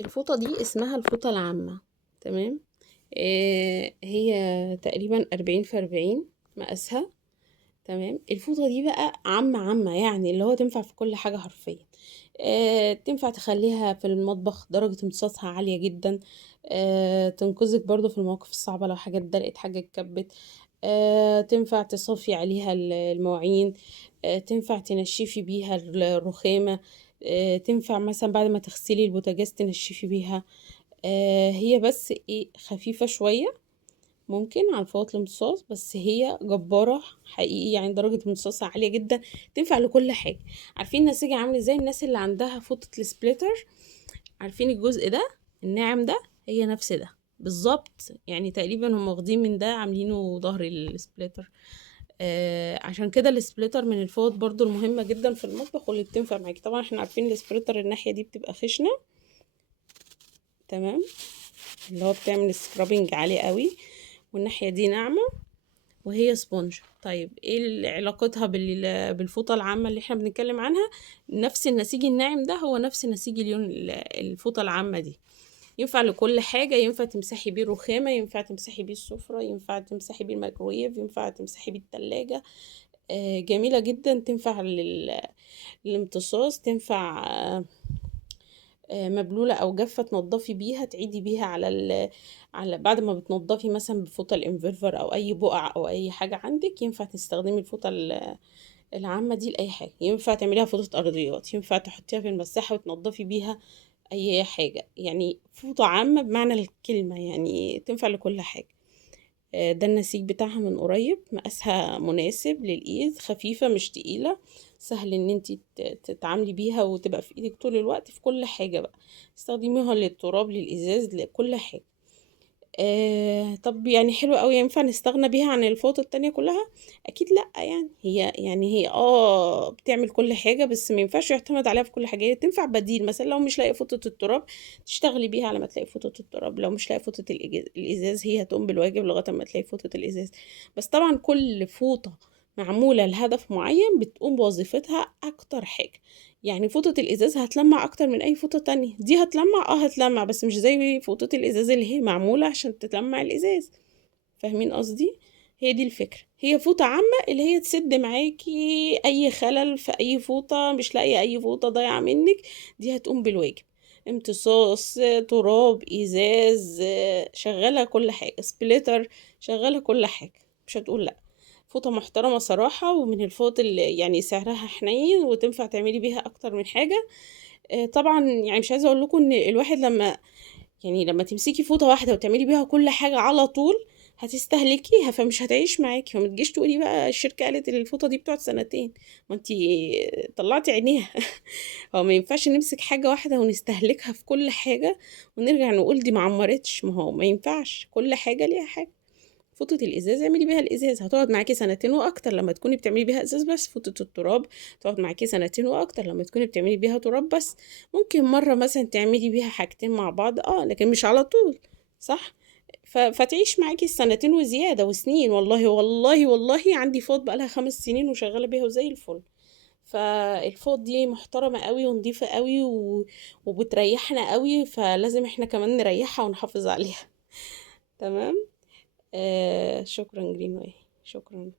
الفوطة دي اسمها الفوطة العامة. تمام. هي تقريبا 40 في 40 مقاسها. تمام. الفوطة دي بقى عامة يعني اللي هو تنفع في كل حاجة حرفيا. تنفع تخليها في المطبخ، درجة امتصاصها عالية جدا. تنقذك برضو في المواقف الصعبة لو حاجة اتدلقت، حاجة اتكبت. تنفع تصفي عليها المواعين. تنفع تنشفي بيها الرخامة. تنفع مثلا بعد ما تغسلي البوتاجاز تنشفي بيها. هي بس ايه خفيفة شوية، ممكن على الفواط الامتصاص، بس هي جبارة حقيقي، يعني درجة امتصاصها عالية جدا. تنفع لكل حاجة. عارفين النسيج عامل ازاي؟ الناس اللي عندها فوطة السبليتر، عارفين الجزء ده الناعم ده؟ هي نفس ده بالظبط، يعني تقريبا هم واخدين من ده عاملينه ظهر السبليتر. عشان كده السبليتر من الفوط برضو المهمة جدا في المطبخ واللي بتنفع معاكي. طبعا احنا عارفين السبليتر الناحية دي بتبقى خشنة. تمام. اللي هو بتعمل سكرابنج عالي قوي، والناحية دي ناعمة وهي سبونج. طيب ايه علاقتها بالفوطة العامة اللي احنا بنتكلم عنها؟ نفس النسيج الناعم ده هو نفس نسيج الفوطة العامة دي. ينفع لكل حاجة، ينفع تمسحي بيه الرخامة، ينفع تمسحي بيه السفرة، ينفع تمسحي بيه الميكرويف، ينفع تمسحي بيه التلاجة. جميلة جدا. تنفع للامتصاص، تنفع مبلولة او جافة تنضفي بيها، تعيدي بيها على بعد ما بتنضفي مثلا بفوطة الانفرفر او اي بقع او اي حاجة عندك. ينفع تستخدمي الفوطة العامة دي لأي حاجة. ينفع تعمليها فوطة أرضيات، ينفع تحطيها في المساحة وتنضفي بيها أي حاجة. يعني فوطة عامة بمعنى الكلمة، يعني تنفع لكل حاجة. ده النسيج بتاعها من قريب، مقاسها مناسب للإيد، خفيفة مش تقيلة، سهل ان انتي تتعاملي بيها وتبقى في ايدك طول الوقت في كل حاجة بقى. تستخدميها للتراب، للإزاز، لكل حاجة. طب يعني حلو قوي، ينفع نستغنى بيها عن الفوطة التانية كلها؟ اكيد لا. يعني هي بتعمل كل حاجة، بس ما ينفعش يعتمد عليها في كل حاجة. هي تنفع بديل، مثلا لو مش لاقي فوطة التراب تشتغلي بيها على ما تلاقي فوطة التراب، لو مش لاقي فوطة الازاز هي هتقوم بالواجب لغاية ما تلاقي فوطة الازاز. بس طبعا كل فوطة معمولة لهدف معين بتقوم بوظيفتها اكتر حاجة. يعني فوطة الازاز هتلمع اكتر من اي فوطة تانية. دي هتلمع، هتلمع، بس مش زي فوطة الازاز اللي هي معمولة عشان تلمع الازاز. فاهمين قصدي؟ هي دي الفكرة. هي فوطة عامة اللي هي تسد معاكي اي خلل في اي فوطة، مش لاقية اي فوطة ضايعة منك، دي هتقوم بالواجب. امتصاص، تراب، ازاز، شغالة كل حاجة، سبليتر، شغالة كل حاجة. مش هتقول لا. فوطة محترمة صراحة، ومن الفوط اللي يعني سعرها حنين وتنفع تعملي بيها اكتر من حاجة. طبعا يعني مش عايزة اقول لكم ان الواحد لما تمسكي فوطة واحدة وتعملي بيها كل حاجة على طول هتستهلكيها، فمش هتعيش معاكي. فما تجيش تقولي بقى الشركة قالت ان الفوطة دي بتقعد سنتين، ما انتي طلعتي عينيها. هو ما ينفعش نمسك حاجة واحدة ونستهلكها في كل حاجة ونرجع نقول دي معمرتش. ما هو ما ينفعش، كل حاجة ليها حاجة. فوطة الإزاز اعملي بيها الإزاز هتقعد معاكي سنتين وأكتر لما تكوني بتعملي بيها إزاز بس. فوطة التراب تقعد معاكي سنتين وأكتر لما تكوني بتعملي بيها تراب بس. ممكن مرة مثلا تعملي بيها حاجتين مع بعض، لكن مش على طول. صح. فتعيش معاكي السنتين وزيادة وسنين. والله والله والله عندي فوط بقالها 5 سنين وشغالة بيها وزي الفل. فالفوط دي محترمة قوي ونضيفة قوي وبتريحنا قوي، فلازم احنا كمان نريحها ونحافظ عليها. تمام. شكرا جرين واي. شكرا.